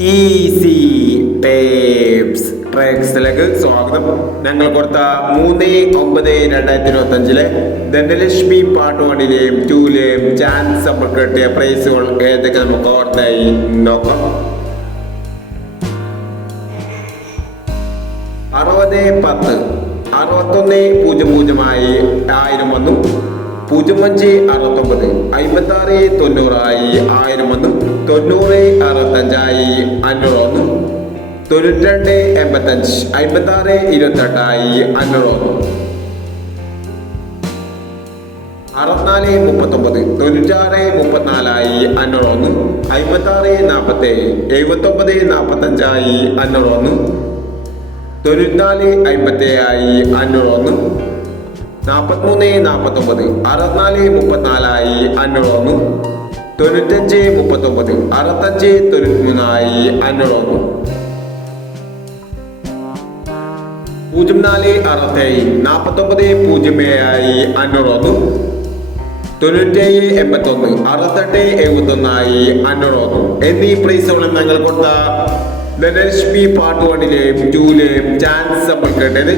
Easy tapes ട്രാക്സിലേക്ക് സ്വാഗതം. ഞങ്ങൾ കൊടുത്ത മൂന്ന് ഒമ്പത് രണ്ടായിരത്തി ഇരുപത്തി അഞ്ചിലെ ധനലക്ഷ്മി പാട്ട് വണ്ണിലെയും ടൂലെയും ചാൻസ് നമുക്ക് കിട്ടിയ പ്രൈസുകൾ ഏതൊക്കെ നമുക്ക് ഓർത്തായി നോക്കാം. അറുപത് പത്ത് അറുപത്തൊന്ന് പൂജ്യം പൂജ്യമായി ആയിരം വന്നു. പൂജ്യം അഞ്ച് അറുപത്തൊമ്പത്. അമ്പത്തി ആറ് തൊണ്ണൂറായി ആയിരം ഒന്നും. തൊണ്ണൂറ് അറുപത്തഞ്ചായി അഞ്ഞൂറ് ഒന്നും. തൊണ്ണൂറ്റിരണ്ട് എൺപത്തഞ്ച്. അമ്പത്തി ആറ് ഇരുപത്തെട്ടായി അഞ്ഞൂറ് ഒന്നും. അറുപത്തിനാല് മുപ്പത്തൊമ്പത്. തൊണ്ണൂറ്റാറ് മുപ്പത്തിനാലായി അഞ്ഞൂറ് ഒന്ന്. അമ്പത്താറ് നാൽപ്പത്തേഴ് എഴുപത്തൊമ്പത് നാൽപ്പത്തഞ്ചായി അഞ്ഞൂറ് ഒന്ന്. തൊണ്ണൂറ്റിനാല് അമ്പത്തേഴായി അഞ്ഞൂറ് ഒന്ന്. നാൽപ്പത്തിമൂന്ന് നാൽപ്പത്തൊമ്പത് അറുപത്തിനാല് മുപ്പത്തിനാലായി അഞ്ഞൂറ് ഒന്ന് തൊണ്ണൂറ്റഞ്ച് മുപ്പത്തൊമ്പത്. അറുപത്തഞ്ച് തൊണ്ണൂറ്റിമൂന്നായി അഞ്ഞൂറ് ഒന്ന് പൂജ്യം നാല് അറുപത്തേഴ് നാൽപ്പത്തൊമ്പത് പൂജ്യം ഏഴായി അഞ്ഞൂറ് തൊണ്ണൂറ്റേഴ് എൺപത്തൊന്ന്. അറുപത്തെട്ട് എഴുപത്തൊന്നായി അഞ്ഞൂറ് എന്നീ പ്രൈസുകൾ ഞങ്ങൾ കൊടുത്ത ധനലക്ഷ്മി പാർട്ട് വണ്ണിലെയും ടൂലെയും ചാൻസ് നമ്മൾ കേട്ടത്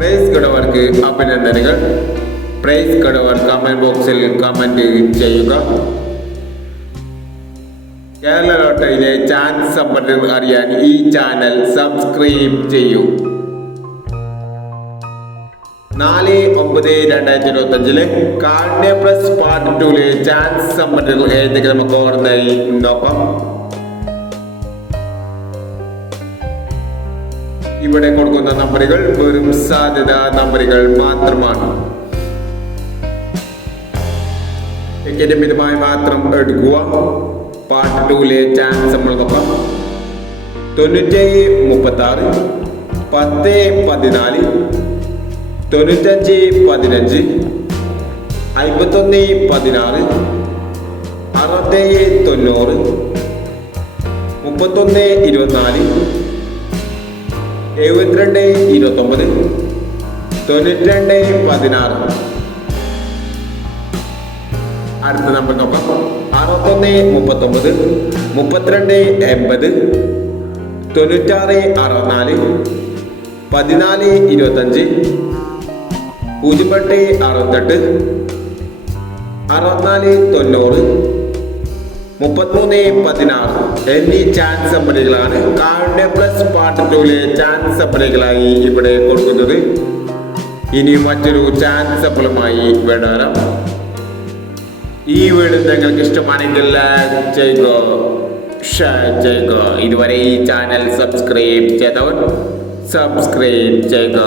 പ്രൈസ് കടവർക്ക് അഭിനന്ദനങ്ങൾ. പ്രൈസ് കടവർ കമന്റ് ബോക്സിൽ കമന്റ് ചെയ്യുക. കേരള ലോട്ടറിയിലെ ചാൻസ് സംബന്ധിച്ച് അറിയാൻ ഈ ചാനൽ സബ്സ്ക്രൈബ് ചെയ്യൂ. നാല് ഒമ്പത് രണ്ടായിരത്തി ഇരുപത്തി അഞ്ചിൽ കാർഡ് പ്ലസ് പാർട്ട് ടൂലെ ചാൻസ് സംബന്ധിച്ച് ഏതൊക്കെ നമുക്ക് ഓർമ്മയായി നോക്കാം ഇവിടെ കൊടുക്കുന്ന നമ്പറുകൾ വെറും സാധ്യത നമ്പറുകൾ മാത്രമാണ്. മിതമായി മാത്രം എടുക്കുക. പാർട്ട് ടൂലെ ചാൻസ് നമ്മൾ നോക്കാം തൊണ്ണൂറ്റേഴ് മുപ്പത്തി ആറ് പത്ത് പതിനാല് തൊണ്ണൂറ്റഞ്ച് പതിനഞ്ച് അമ്പത്തൊന്ന് പതിനാറ് അറുപത്തേഴ് തൊണ്ണൂറ് മുപ്പത്തൊന്ന് ഇരുപത്തിനാല് എഴുപത്തിരണ്ട് ഇരുപത്തൊമ്പത് തൊണ്ണൂറ്റിരണ്ട് പതിനാറ്. അടുത്ത നമ്പർ നോക്കാം. അറുപത്തൊന്ന് മുപ്പത്തൊമ്പത് മുപ്പത്തിരണ്ട് എൺപത് തൊണ്ണൂറ്റാറ് അറുപത്തിനാല് പതിനാല് ഇരുപത്തഞ്ച് പൂജ്യം എട്ട് അറുപത്തെട്ട് അറുപത്തിനാല് തൊണ്ണൂറ് മുപ്പത്തിമൂന്ന് പതിനാറ്. എന്നീ ചാൻസ് അമ്പലികളാണ് കാർഡ് പ്ലസ് പാർട്ട് ടൂലെ ചാൻസ് അമ്പലികളായി ഇവിടെ കൊടുക്കുന്നത്. ഇനി മറ്റൊരു ചാൻസ് അമ്പലമായി വേണം ഈ വീട് നിങ്ങൾക്ക് ഇഷ്ടമാണെങ്കിൽ ലൈക്ക് ചെയ്യുക ഷെയർ ചെയ്യുക. ഇതുവരെ ഈ ചാനൽ സബ്സ്ക്രൈബ് ചെയ്തവർ സബ്സ്ക്രൈബ് ചെയ്യുക.